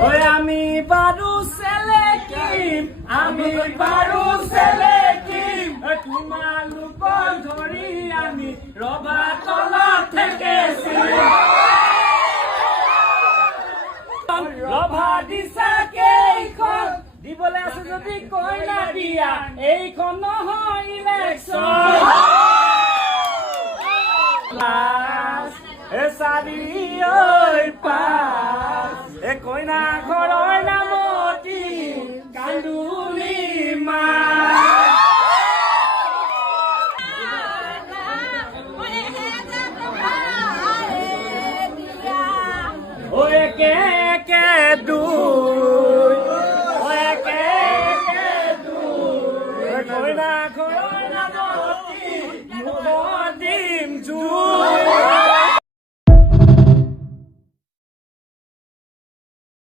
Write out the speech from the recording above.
ওই আমি বাৰু সেলেকিম আমি বাৰু সেলেকিম তোমালোকৰ ধৰি আমি ৰভা তলত থেকেছি ৰভা দিছা কেইখন দিবলৈ আছে যদি কইনা দিয়া এইখন নহয় ইলেকশ্যন চাৰি পাঁচ কইনা ঘৰৰ নামতি কান্দুলি মা একে একে